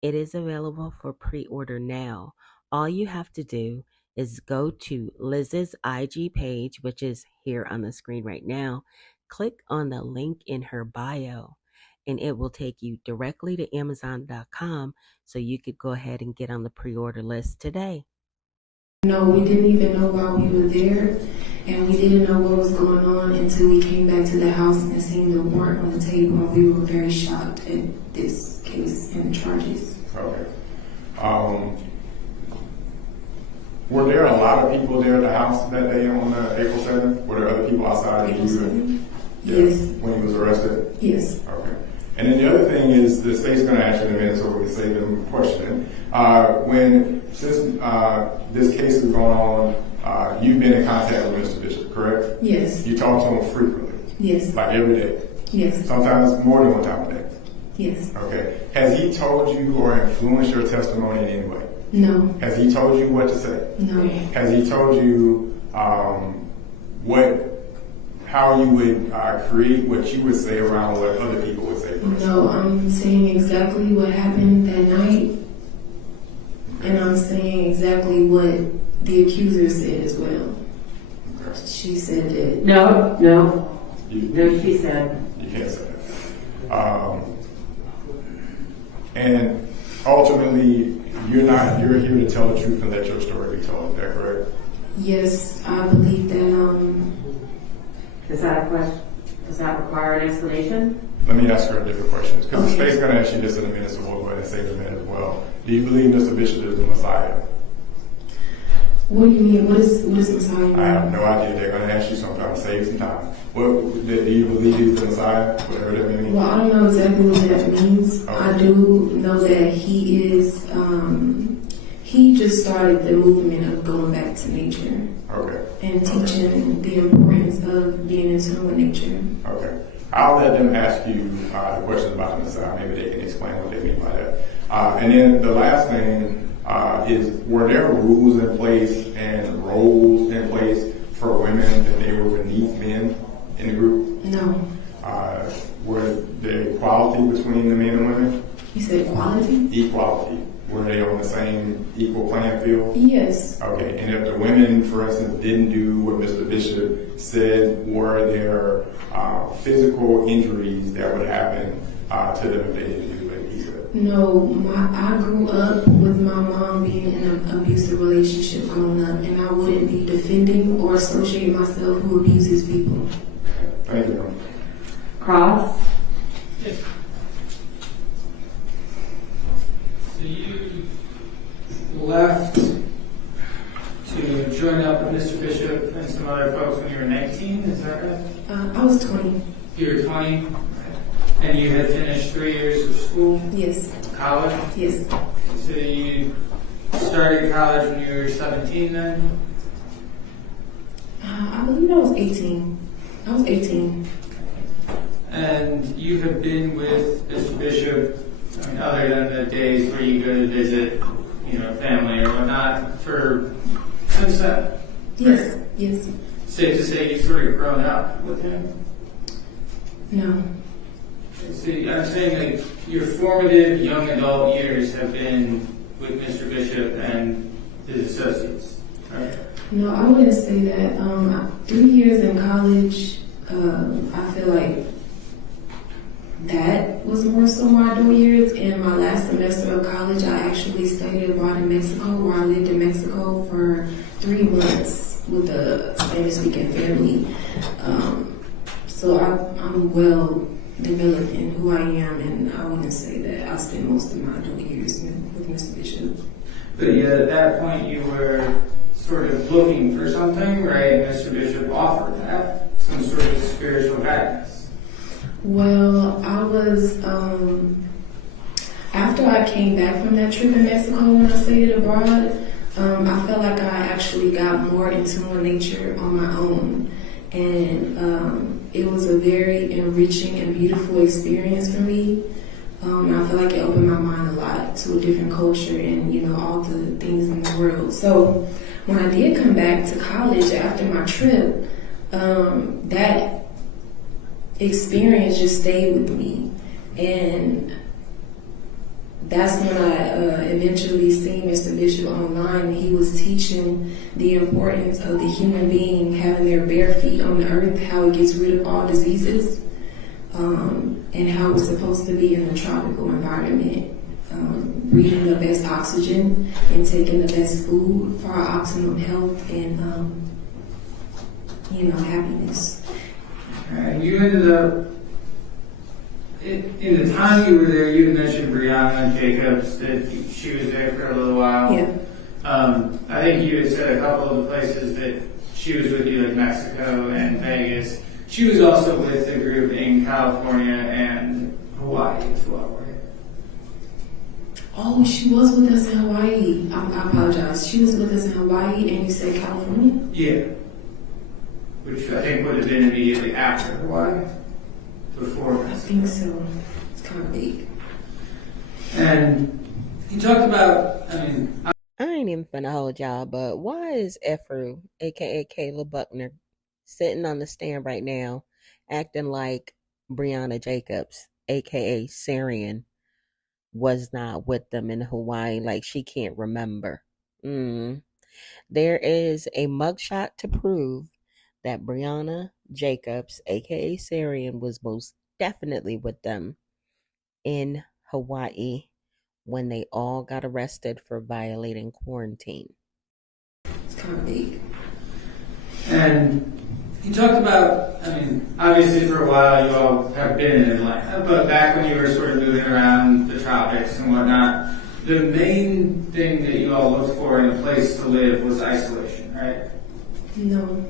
it is available for pre-order now. All you have to do is go to Liz's IG page, which is here on the screen right now. Click on the link in her bio, and it will take you directly to Amazon.com, so you could go ahead and get on the pre-order list today. No, we didn't even know why we were there, and we didn't know what was going on until we came back to the house and seen the warrant on the table, and we were very shocked at this case and the charges. Okay. Were there a lot of people there at the house that day on April 7th? Were there other people outside of you? Yes. When he was arrested? Yes. Okay. And then the other thing is, the state's going to ask you in a minute, so we can save them questioning. Since this case is going on, you've been in contact with Mr. Bishop, correct? Yes. You talk to him frequently? Yes. Like every day? Yes. Sometimes more than one time a day? Yes. Okay. Has he told you or influenced your testimony in any way? No. Has he told you what to say? No. Has he told you how you would create what you would say around what other people would say? No, I'm saying exactly what happened that night, and I'm saying exactly what the accuser said as well. Okay. She said that. No, she said. You can't say that. And ultimately, you're here to tell the truth and let your story be told. Is that correct? Yes, I believe that. Is that a question? Does that require an explanation? Let me ask her a different question, because the state's going to ask you this in a minute, so we'll go ahead and say the minute as well. Do you believe Mr. Bishop is the Messiah? What do you mean? What is Messiah mean? I have no idea. They're going to ask you, so I'm trying to save some time. Do you believe he's the Messiah? Whatever that means. Well, I don't know exactly what that means. Okay. I do know that he is. He just started the movement of going back to nature. Okay. And teaching the importance of being in tune with nature. Okay. I'll let them ask you the questions about the Messiah. Maybe they can explain what they mean by that. And then the last thing is, were there rules in place and roles in place for women that they were beneath men in the group? No. Were there equality between the men and women? You said equality? Equality. Were they on the same equal playing field? Yes. Okay. And if the women, for instance, didn't do what Mr. Bishop said, were there physical injuries that would happen to them if they didn't do what he said? No. I grew up with my mom being in an abusive relationship growing up, and I wouldn't be defending or associate myself who abuses people. Thank you. Cross? So you left to join up with Mr. Bishop and some other folks when you were 19, is that right? I was 20. You were 20? And you had finished 3 years of school? Yes. College? Yes. So you started college when you were 17 then? I believe I was 18. I was 18. And you have been with Mr. Bishop, I mean, other than the days where you go to visit, family or whatnot, since that? Yes. Right? Yes. Safe to say you've sort of grown up with him? No. See, I'm saying that your formative young adult years have been with Mr. Bishop and his associates, right? No, I wouldn't say that. 3 years in college, I feel like that was more so my adult years. In my last semester of college, I actually studied abroad in Mexico, where I lived in Mexico for 3 months with a Spanish-speaking family. So I'm well developed in who I am, and I wouldn't say that I spent most of my adult years with Mr. Bishop. But yeah, at that point you were sort of looking for something, right? Mr. Bishop offered that, some sort of spiritual guidance. Well, I was, after I came back from that trip in Mexico when I studied abroad, I felt like I actually got more in tune with nature on my own. And it was a very enriching and beautiful experience for me. I feel like it opened my mind a lot to a different culture and, all the things in the world. So when I did come back to college after my trip, that experience just stayed with me. And that's when I eventually seen Mr. Bishop online. He was teaching the importance of the human being having their bare feet on the earth, how it gets rid of all diseases, and how it's supposed to be in a tropical environment, breathing the best oxygen and taking the best food for our optimum health and, happiness. And you ended up, in the time you were there, you had mentioned Brianna Jacobs, that she was there for a little while. Yeah. I think you had said a couple of the places that she was with you, like Mexico and Vegas. She was also with the group in California and Hawaii as well, right? Oh, she was with us in Hawaii. I apologize. She was with us in Hawaii, and you said California? Yeah. Which I think would have been immediately after Hawaii. Before. I think so. It's kind of big. And you talked about, I ain't even finna hold y'all, but why is Efru, aka Kayla Buckner, sitting on the stand right now acting like Brianna Jacobs, aka Syrian, was not with them in Hawaii, like she can't remember? There is a mugshot to prove that Brianna Jacobs, aka Syrian, was most definitely with them in Hawaii when they all got arrested for violating quarantine. It's kind of big. And You talked about, I mean, obviously for a while you all have been in Atlanta, but back when you were sort of moving around the tropics and whatnot, the main thing that you all looked for in a place to live was isolation, right? No.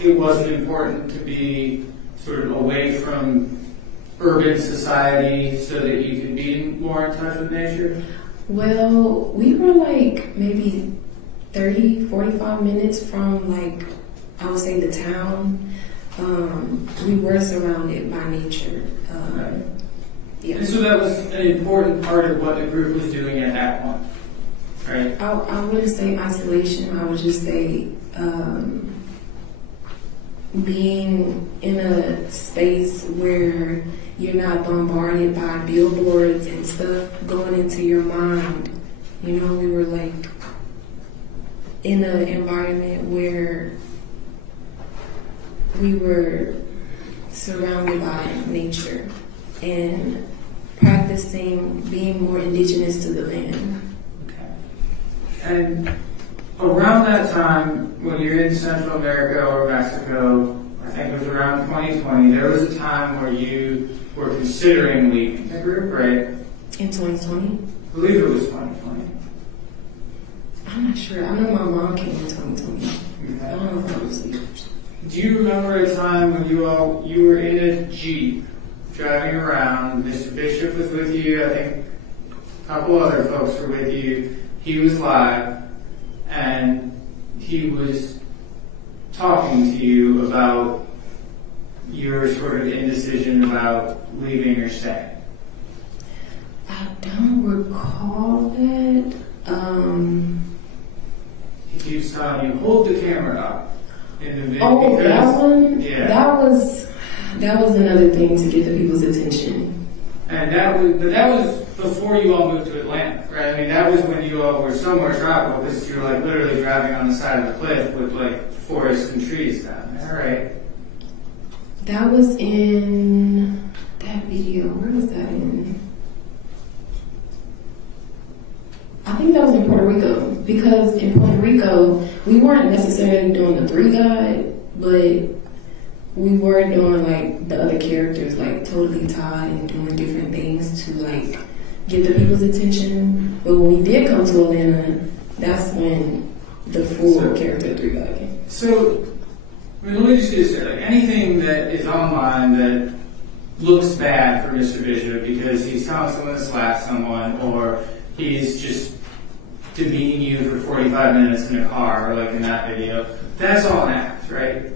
It wasn't important to be sort of away from urban society so that you could be more in touch with nature? Well, we were like maybe 30, 45 minutes from like, I would say the town. We were surrounded by nature. Right. Yeah. And so that was an important part of what the group was doing at that point, right? I wouldn't say isolation. I would just say being in a space where you're not bombarded by billboards and stuff going into your mind. You know, we were like in an environment where we were surrounded by nature and practicing being more indigenous to the land. Okay. And around that time, when you're in Central America or Mexico, I think it was around 2020, there was a time where you were considering leaving the group, right? In 2020? I believe it was 2020. I'm not sure. I know my mom came in 2020. Okay. I don't know if I was there. Do you remember a time when you were in a Jeep driving around, Mr. Bishop was with you, I think a couple other folks were with you, he was live, and he was talking to you about your sort of indecision about leaving or staying? I don't recall that. He keeps telling you, hold the camera up in the video. Oh, because, that one? Yeah. That was another thing to get the people's attention. And that was before you all moved to Atlanta, right? I mean, that was when you all were somewhere tropical because you're like literally driving on the side of the cliff with like forests and trees down there, right? That was in that video. Where was that in? I think that was in Puerto Rico, because in Puerto Rico, we weren't necessarily doing the three guide, but we were doing like the other characters, like totally tied and doing different things to like get the people's attention. But when we did come to Atlanta, that's when the full character three guide came. So, I mean, let me just get this straight. Like anything that is online that looks bad for Mr. Bishop because he's telling someone to slap someone, or he's just demeaning you for 45 minutes in a car, or like in that video, that's all an act, right?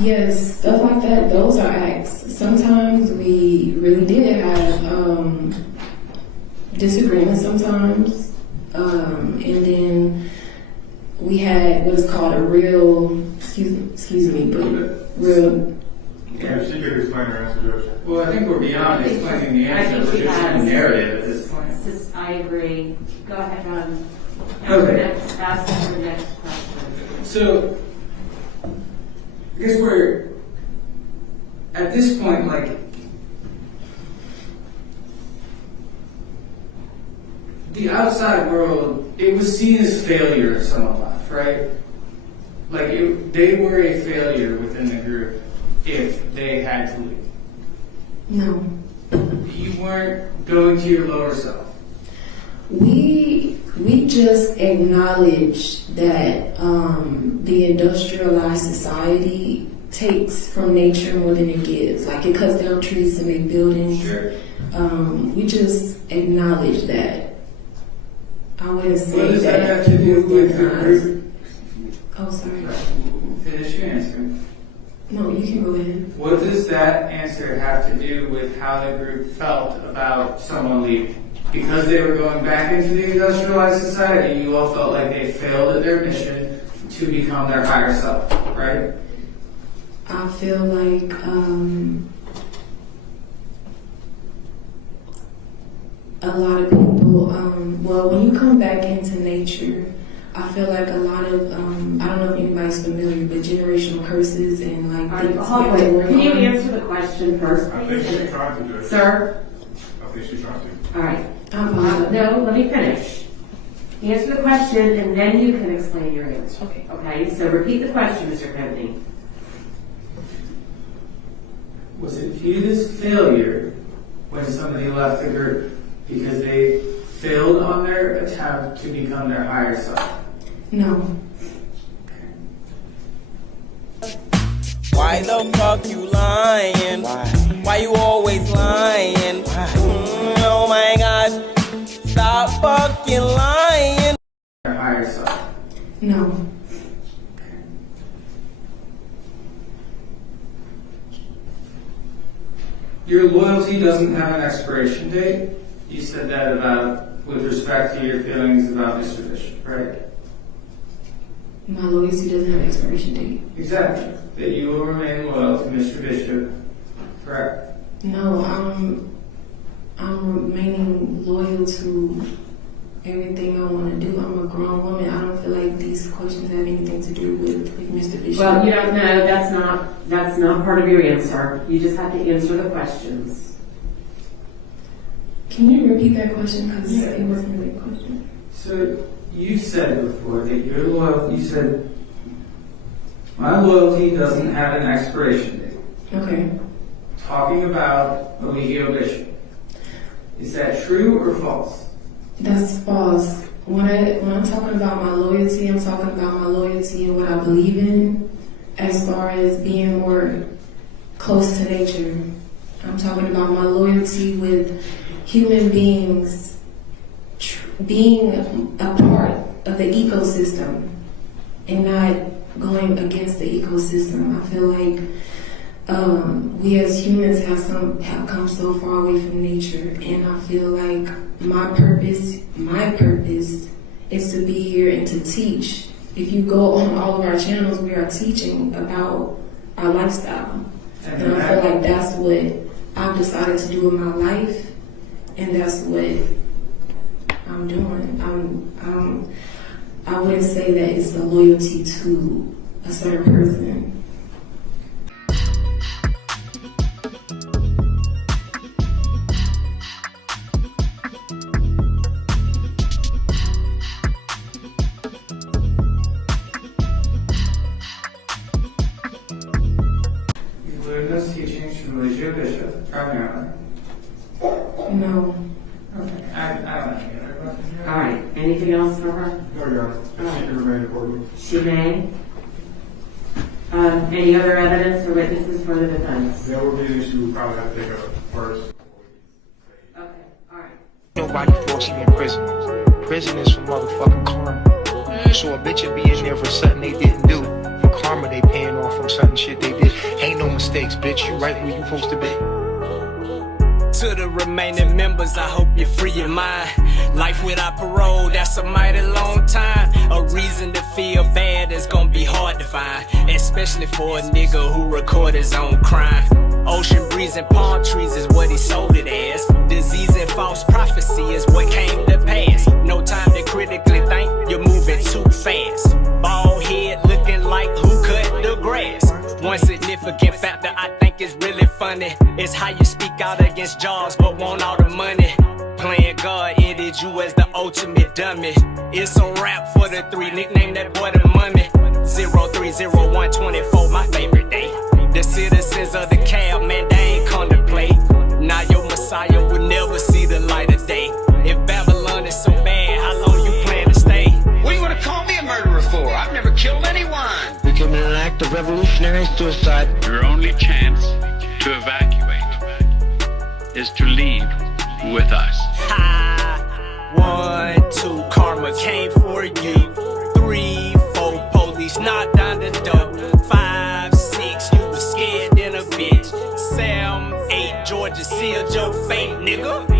Yes, stuff like that, those are acts. Sometimes we really did have disagreements sometimes. And then we had what's called a real, excuse me, but real. Yeah, she could explain her answer, Judge. Well, I think we're beyond explaining the answer. We're just in the narrative at this point. I agree. Go ahead, Ron. Okay. Ask the next question. So, I guess we're at this point, like, the outside world, it was seen as failure if someone left, right? Like, they were a failure within the group if they had to leave. No. You weren't going to your lower self. We just acknowledge that the industrialized society takes from nature more than it gives. Like it cuts down trees to make buildings. Sure. We just acknowledge that. I wouldn't say What does that that have to do with your group? Oh, sorry. Finish your answer. No, you can go ahead. What does that answer have to do with how the group felt about someone leaving? Because they were going back into the industrialized society, you all felt like they failed at their mission to become their higher self, right? I feel like a lot of people, well, when you come back into nature, I feel like a lot of, I don't know if anybody's familiar, but generational curses and like things Hold like on. that. Can you answer the question first? I think she's trying to, Judge. Sir? I think she's trying to. All right. No. No, let me finish. Answer the question, and then you can explain your answer. Okay. Okay, so repeat the question, Mr. Kennedy. was it viewed as failure when somebody left the group because they failed on their attempt to become their higher self? No. Why the fuck you lying? Why you always lying? Oh my god, stop fucking lying. Their higher self? No. Your loyalty doesn't have an expiration date. You said that with respect to your feelings about Mr. Bishop, right? My loyalty doesn't have an expiration date. Exactly. That you will remain loyal to Mr. Bishop, correct? No, I'm remaining loyal to everything I want to do. I'm a grown woman. I don't feel like these questions have anything to do with Mr. Bishop. Well, you don't know. That's not part of your answer. You just have to answer the questions. Can you repeat that question? Because it wasn't really a question. So you said before that your loyalty, you said, my loyalty doesn't have an expiration date. Okay. Talking about Eligio Bishop. Is that true or false? That's false. When I'm talking about my loyalty, I'm talking about my loyalty and what I believe in as far as being more close to nature. I'm talking about my loyalty with human beings being a part of the ecosystem and not going against the ecosystem. I feel like we as humans have come so far away from nature, and I feel like my purpose is to be here and to teach. If you go on all of our channels, we are teaching about our lifestyle, and I feel like that's what I've decided to do in my life, and that's what I'm doing. I wouldn't say that it's a loyalty to a certain person. You learned those teachings from Eligio Bishop, primarily. No. Okay. I don't know. All right. Anything else for her? No, Your Honor. She can remain accordingly. She may. Any other evidence or witnesses for the defense? That would be an issue we probably have to take up first. Okay. All right. Nobody forced me in prison. Prison is for motherfucking karma. So a bitch would be in there for something they didn't do. For karma, they paying off from something shit they did. Ain't no mistakes, bitch. You right where you supposed to be. To the remaining members, I hope you're free your mind. Life without parole, that's a mighty long time. A reason to feel bad is gonna be hard to find, especially for a nigga who record his own crime. Ocean breeze and palm trees is what he sold it as. Disease and false prophecy is what came to pass. No time to critically think, you're moving too fast. Bald head looking like who cut the grass. One significant factor I think is really funny is how you speak out against Jaws but want all the money. Playing God ended you as the ultimate dummy. It's a rap for the three, nickname that boy the mummy. 030124, my favorite day. The citizens of the cab, man, they ain't come to play. Now your Messiah will never see the light of day. If Babylon is so bad, how long you plan to stay? What do you want to call me a murderer for? I've never killed anyone. We committed an act of revolutionary suicide. Your only chance to evacuate is to leave with us. Ha! 1, 2, karma came for you. 3, 4, police knocked down the door. 5, 6, you was scared in a bitch. 7, 8, Georgia sealed your fate, nigga.